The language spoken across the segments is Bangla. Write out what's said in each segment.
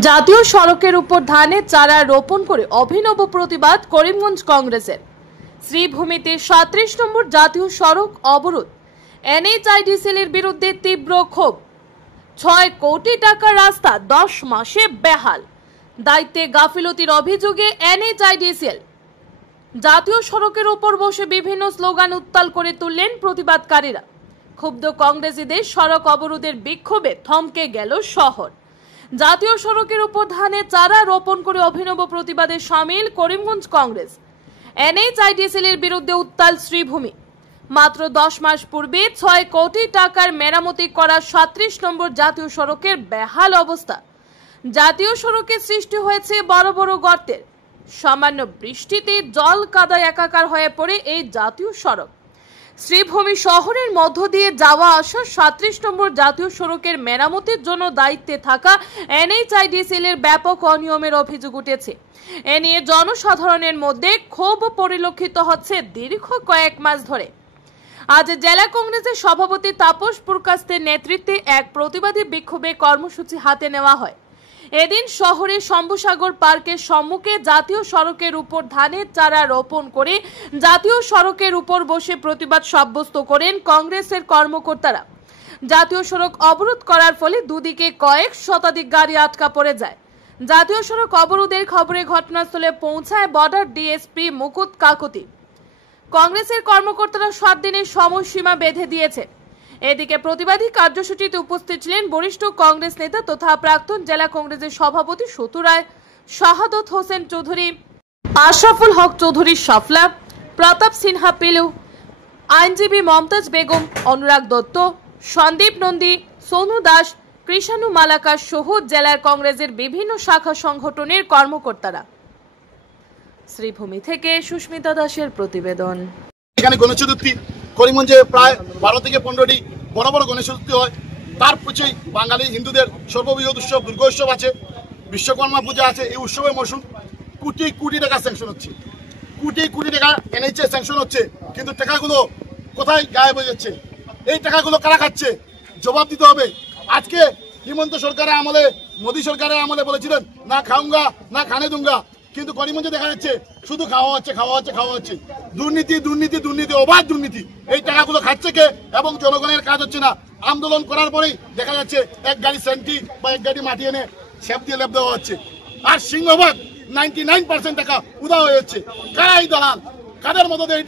জাতীয় সড়কের উপর ধানের চারা রোপণ করে অভিনব প্রতিবাদ করিমগঞ্জ কংগ্রেসের। শ্রীভূমিতে ৩৭ নম্বর জাতীয় সড়ক অবরোধ, এনএইচআইডিসিএল এর বিরুদ্ধে তীব্র ক্ষোভ। ৬ কোটি টাকার রাস্তা ১০ মাসে বেহাল, দায়িত্বে গাফিলতির অভিযোগে এনএইচআইডিসিএল। জাতীয় সড়কের উপর বসে বিভিন্ন স্লোগান উত্তাল করে তুললেন প্রতিবাদকারীরা। ক্ষুব্ধ কংগ্রেসীদের সড়ক অবরোধের বিক্ষোভে থমকে গেল শহর। জাতীয় সড়কের উপর ধানের চারা রোপণ করে অভিনব প্রতিবাদে সামিল করিমগঞ্জ কংগ্রেস। এনএইচআইডিসিএল এর বিরুদ্ধে উত্তাল শ্রীভূমি। মাত্র ১০ মাস পূর্বে ৬ কোটি টাকার মেরামতি করা ৩৭ নম্বর জাতীয় সড়কের বেহাল অবস্থা। জাতীয় সড়কে সৃষ্টি হয়েছে বড় বড় গর্তের। সামান্য বৃষ্টিতে জল কাদায় একাকার হয়ে পড়ে এই জাতীয় সড়ক। শ্রীভূমি শহরের মধ্য দিয়ে যাওয়া আসা ৩৭ নম্বর জাতীয় সড়কের মেরামতির জন্য দায়িত্বে থাকা এনএইচআইডিসিএল এর ব্যাপক অনিয়মের অভিযোগ উঠেছে। এ নিয়ে জনসাধারণের মধ্যে ক্ষোভ পরিলক্ষিত হচ্ছে দীর্ঘ কয়েক মাস ধরে। আজ জেলা কংগ্রেসের সভাপতি তাপস পুরকাস্তের নেতৃত্বে এক প্রতিবাদী বিক্ষোভে কর্মসূচি হাতে নেওয়া হয়। এদিন শহরের শম্ভুসাগর পার্কের সম্মুখে জাতীয় সড়কের উপর ধানের চারা রোপণ করে জাতীয় সড়কের উপর বসে প্রতিবাদ সাব্যস্ত করেন কংগ্রেসের কর্মকর্তারা। জাতীয় সড়ক অবরোধ করার ফলে দুদিকে কয়েক শতাধিক গাড়ি আটকা পড়ে যায়। জাতীয় সড়ক অবরোধের খবরে ঘটনাস্থলে পৌঁছায় বর্ডার ডিএসপি মুকুত কাকতি। কংগ্রেসের কর্মকর্তারা ৭ দিনের সময়সীমা বেঁধে দিয়েছে। এদিকে প্রতিবাদী কার্যসূচিতে উপস্থিত ছিলেন বরিষ্ঠ কংগ্রেস নেতা তথা প্রাক্তন জেলা কংগ্রেসের সভাপতি সতু রায়, শাহাদত হোসেন চৌধুরী, আশরাফুল হক চৌধুরী সাফলা, প্রতাপ সিনহা পিলু, আইনজীবী মমতাজ বেগম, অনুরাগ দত্ত, সন্দীপ নন্দী, সোনু দাস, কৃষাণু মালাকা সহ জেলার কংগ্রেসের বিভিন্ন শাখা সংগঠনের কর্মকর্তারা। শ্রীভূমি থেকে সুস্মিতা দাসের প্রতিবেদন। এখানে গণেশ চতুর্থী করিমগঞ্জে প্রায় ১২ থেকে ১৫টি বড় বড় গণেশ চতুর্থী হয়। তার পিছনেই বাঙালি হিন্দুদের সর্ববৃহৎ উৎসব দুর্গা উৎসব আছে, বিশ্বকর্মা পূজা আছে। এই উৎসবের মৌসুম কোটি কোটি টাকা স্যাংশন হচ্ছে, কোটি কোটি টাকা এনএইচএ স্যাংশন হচ্ছে, কিন্তু টাকাগুলো কোথায় গায়েব হয়ে যাচ্ছে? এই টাকাগুলো কারা খাচ্ছে? জবাব দিতে হবে। আজকে হিমন্ত সরকারের আমলে, মোদী সরকারের আমলে বলেছিলেন না খাউঙ্গা না খানে দুঙ্গা, কিন্তু করিমগঞ্জে দেখা যাচ্ছে শুধু খাওয়া হচ্ছে। দুর্নীতি দুর্নীতি দুর্নীতি, অবাধ দুর্নীতি। এই টাকাগুলো খাচ্ছে কে? এবং জনগণের কাজ হচ্ছে না। আন্দোলন করার পরেই দেখা যাচ্ছে এক গাড়ি সেন্টি বা এক গাড়ি মাটি এনে শ্যাপ দিয়ে লেপ দেওয়া হচ্ছে। আর সিংহভাগ 99% টাকা উদা হয়ে যাচ্ছে। কারা এই দালাল? কাদের মতো এই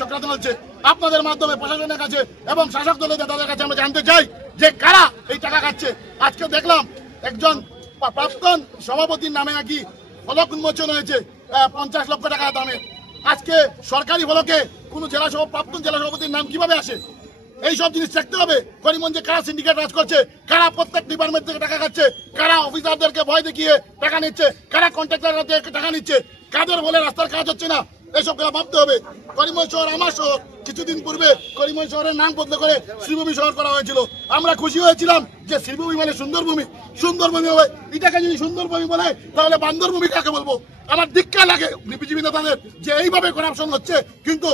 চক্রান্ত চলছে? আপনাদের মাধ্যমে প্রশাসনের কাছে এবং শাসক দলের নেতাদের কাছে আমরা জানতে চাই যে কারা এই টাকা খাচ্ছে। আজকে দেখলাম একজন প্রাক্তন সভাপতির নামে নাকি ফলক উন্মোচন হয়েছে ৫০ লক্ষ টাকা দামে। আজকে সরকারি ফলকে কোন প্রাক্তন জেলা সভাপতির নাম কিভাবে আসে? এইসব জিনিস দেখতে হবে। করিমগঞ্জে কারা সিন্ডিকেট রাজ করছে, কারা প্রত্যেক ডিপার্টমেন্ট থেকে টাকা খাচ্ছে, কারা অফিসারদেরকে ভয় দেখিয়ে টাকা নিচ্ছে, কারা কন্ট্রাক্টরদেরকে টাকা নিচ্ছে, কাদের বলে রাস্তার কাজ হচ্ছে না, এইসব ভাবতে হবে। করিমগঞ্জ শহর আমার শহর। কিছুদিন পূর্বে করিমগঞ্জ শহরের নাম বদলে করে শ্রীভূমি শহর করা হয়েছিল। আমরা খুশি হয়েছিলাম যে শ্রীভূমি মানে সুন্দর ভূমি, সুন্দর ভূমি হবে। এটাকে যদি সুন্দর ভূমি বলে তাহলে বান্দর ভূমি কাকে বলবো? আমার ধিক্কার লাগে বিজেপি নেতাদের যে এইভাবে করাপশন হচ্ছে, কিন্তু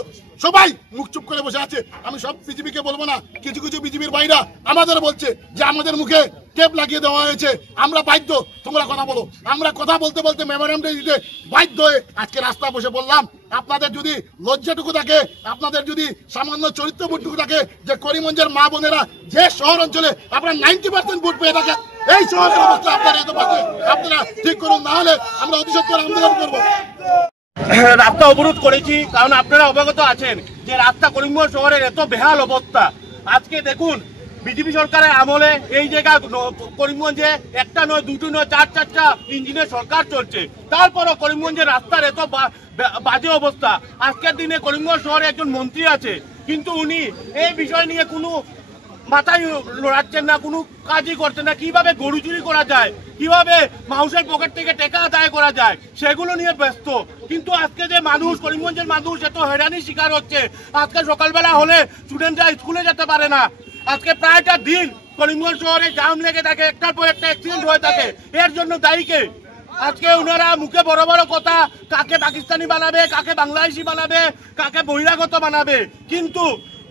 সবাই মুখ চুপ করে বসে আছে। আমি সব বিজেপিকে বলবো না, কিছু কিছু বিজেপির ভাইরা আমাদের বলছে যে আমাদের মুখে টেপ লাগিয়ে দেওয়া হয়েছে, আমরা বাধ্য, তোমরা কথা বলো। আমরা কথা বলতে বলতে মেমোরেন্ডাম দিতে বাধ্য হয়ে আজকে রাস্তায় বসে বললাম, আপনাদের যদি লজ্জাটুকু থাকে, আপনাদের যদি সামান্য চরিত্রবোধটুকু থাকে, যে করিমগঞ্জের মা বোনেরা যে শহর অঞ্চলে আপনারা 90% ভোট পেয়ে থাকেন, এই শহরের অবস্থা আপনারা ঠিক করুন, না হলে আমরা অতিসত্বর আন্দোলন করবো। রাস্তা অবরোধ করেছি কারণ আপনারা অবগত আছেন যে রাস্তা করিমগঞ্জ শহরের এত বেহাল অবস্থা। আজকে দেখুন বিজেপি সরকারের আমলে এই জায়গা করিমগঞ্জে একটা নয়, দুটো নয়, 4-4টা ইঞ্জিনের সরকার চলছে, তারপরও করিমগঞ্জের রাস্তার এত বাজে অবস্থা। আজকের দিনে করিমগঞ্জ শহরে একজন মন্ত্রী আছে, কিন্তু উনি এই বিষয় নিয়ে কোনো মাথায় লড়াচ্ছেন না, কোনো কাজই করছেন না। কিভাবে গরু চুরি করা যায়, কিভাবে মানুষের পকেট থেকে টাকা আদায় করা যায়, সেগুলো নিয়ে ব্যস্ত। কিন্তু আজকে যে মানুষ, করিমগঞ্জের মানুষ এত হয়রানির শিকার হচ্ছে। আজকে সকালবেলা হলে স্টুডেন্টরা স্কুলে যেতে পারে না। আজকে প্রায়টা দিন করিমগঞ্জ শহরে জাম লেগে থাকে, একটার পর একটা অ্যাক্সিডেন্ট হয়ে থাকে। এর জন্য দায়ী কে? আজকে ওনারা মুখে বড় বড় কথা, কাকে পাকিস্তানি বানাবে, কাকে বাংলাদেশি বানাবে, কাকে বহিরাগত বানাবে, কিন্তু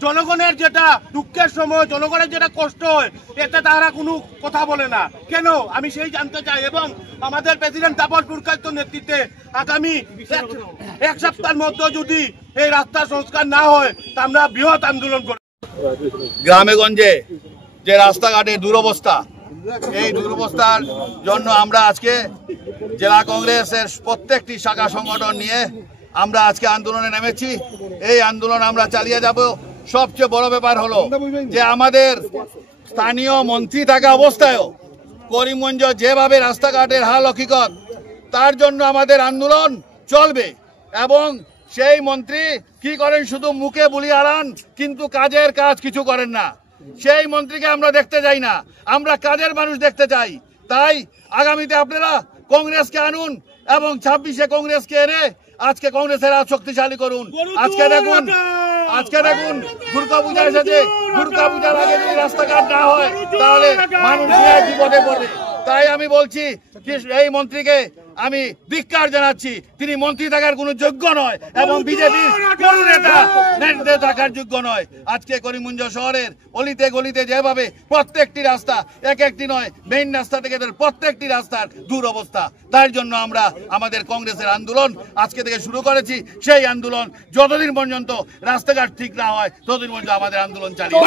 জনগণের যেটা দুঃখের সময়, জনগণের যেটা কষ্ট হয়, এতে তারা কোনো কথা বলে না কেন, আমি সেই জানতে চাই। এবং আমাদের প্রেসিডেন্ট তাপস পুরকায়স্থর নেতৃত্বে আগামী এক সপ্তাহের মধ্যে যদি এই রাস্তা সংস্কার না হয় তা আমরা বৃহৎ আন্দোলন করব। গ্রামে গঞ্জে যে রাস্তাঘাটে দুরবস্থা, এই দুরবস্থার জন্য আমরা আজকে জেলা কংগ্রেসের প্রত্যেকটি শাখা সংগঠন নিয়ে আমরা আজকে আন্দোলনে নেমেছি। এই আন্দোলন আমরা চালিয়ে যাব। সবচেয়ে বড় ব্যাপার হলো যে আমাদের স্থানীয় মন্ত্রী থাকা অবস্থায়ও করিমগঞ্জ যেভাবে রাস্তাঘাটের হাল হকিকত, তার জন্য আমাদের আন্দোলন চলবে। এবং সেই মন্ত্রী কি করেন, শুধু মুখে বুলি হারান কিন্তু কাজের কাজ কিছু করেন না। সেই মন্ত্রীকে আমরা দেখতে চাই না, আমরা কাজের মানুষ দেখতে চাই। তাই আগামীতে আপনারা কংগ্রেসকে আনুন এবং 26-এ কংগ্রেসকে এনে আজকে কংগ্রেসের হাত শক্তিশালী করুন। আজকে দেখুন দুর্গাপূজা এসেছে, দুর্গাপূজার আগে যদি রাস্তাঘাট না হয় তাহলে মানুষ বিপদে পড়বে। তাই আমি বলছি এই মন্ত্রীকে আমি ধিক্কার জানাচ্ছি, তিনি মন্ত্রী থাকার কোনো যোগ্য নয় এবং বিজেপির কোন নেতা থাকার যোগ্য নয়। আজকে করিমগঞ্জ শহরের অলিতে গলিতে যেভাবে প্রত্যেকটি রাস্তা, একটি নয়, মেইন রাস্তা থেকে প্রত্যেকটি রাস্তার দুরবস্থা, তার জন্য আমরা আমাদের কংগ্রেসের আন্দোলন আজকে থেকে শুরু করেছি। সেই আন্দোলন যতদিন পর্যন্ত রাস্তাঘাট ঠিক না হয় ততদিন পর্যন্ত আমাদের আন্দোলন চালিয়ে